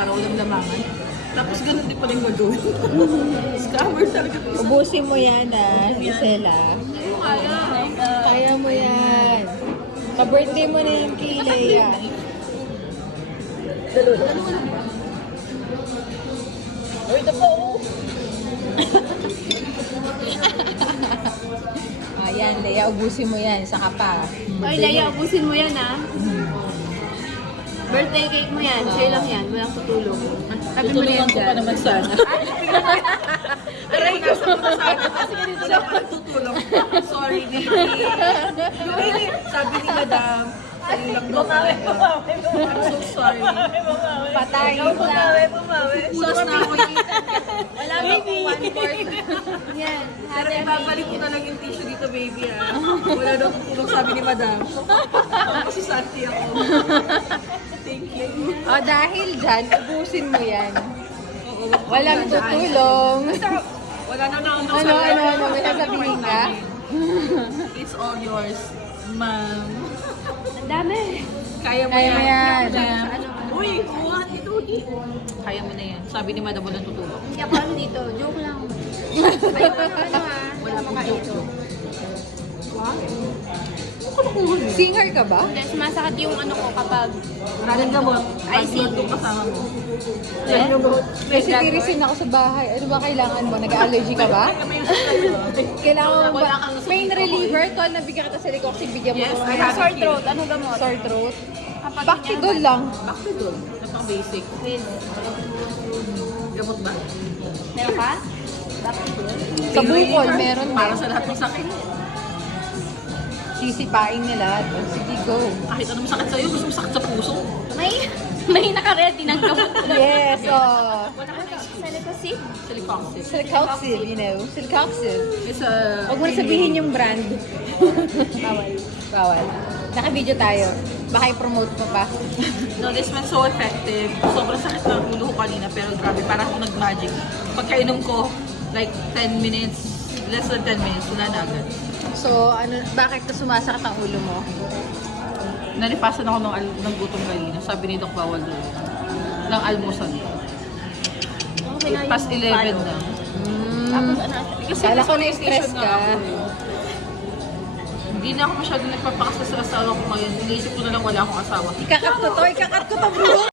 para walang lamangan. Tapos ganun din pala yung gagawin. Scammer talaga. Ubusin mo yan, Gisela. Kaya. Kaya mo yan. Ka-birthday mo na yung kay Leia. Oh, ito po. Ayan, Leia, ubusin mo yan. Saka pa. Ay, Leia, ubusin mo yan, ha? Birthday cake mo yan. Sa'yo lang yan. Walang tutulong. Sabi mo na yan Tutulungan ko pa dyan. naman sana. Aray ko sa mga sana. Kasi ganito lang ako tutulong. Sorry, baby. Sabi ni Madam, sa'yo lang daw. I'm so sorry. Patay. Sos na ako Wala mo kung 1/4. Yan. Pero ibabalik ko na lang yung tissue dito, baby, ah. Wala daw tutulong, sabi ni Madam. Kasi santi ako. Thank you. O, dahil dyan, ubusin mo yan. Oo, Walang tutulong. Wala na akong Ano, may sasabihin ka? It's all yours, ma'am. Ang dami. Kaya mo Kaya mo yan. Ma'am. Uy, kuha ito. Kaya mo na yan. Sabi ni Madam, walang tutulong. Hindi ako ano dito. Joke lang. Ayoko naman ano ha. Wala Wala akong joke. joke. What? Ano ka nakuha niya? Singer ka ba? Hindi, sumasakit yung ano ko kapag Maraming gamot. I see. Blood yung kasama mo. Eh? May sitirisin ako sa bahay. Ano ba kailangan mo? Nag-allergy ka ba? Kailangan mo Wala ba? kang nasa Pain dito, reliever? Tol, nabigyan kita sa Licoxy. Bigyan mo. Yes, ko. I have sore it here. throat. Ano gamot? Sore throat. Kapag Bactidol lang. Back to doon. Napang-basic. With, Gamot ba? meron ka? Bactidol? Sa bukol, meron Para din. sa lahat ng sakit. Sisipain nila. Sige, go. Kahit anong sakit sa'yo, gusto mo sakit sa puso. May naka-ready ng gamot. Yes, oh. Wala ka na Salicosid? Silicoxib. Silicoxib, you know. Silicoxib. It's a... Huwag mo na sabihin yung brand. Bawal. Bawal. Naka-video tayo. Baka i-promote mo pa. No, this one's so effective. Sobrang sakit ng ulo ko kanina, pero grabe, parang ako nag-magic. Pagkainom ko, like 10 minutes, less than 10 minutes, wala na agad. So, ano, bakit ka sumasakit ang ulo mo? Nalipasan ako ng gutom kanina. Sabi ni Doc, bawal doon. Ng almusal. Okay na yung Past 11 na. Tapos ano? Kasi Kala ko nasa na-stress station ka. ako eh. Hindi na ako masyado nagpapakas sa asawa ko ngayon. Iniisip ko na lang wala akong asawa. Ikakat ko to, bro!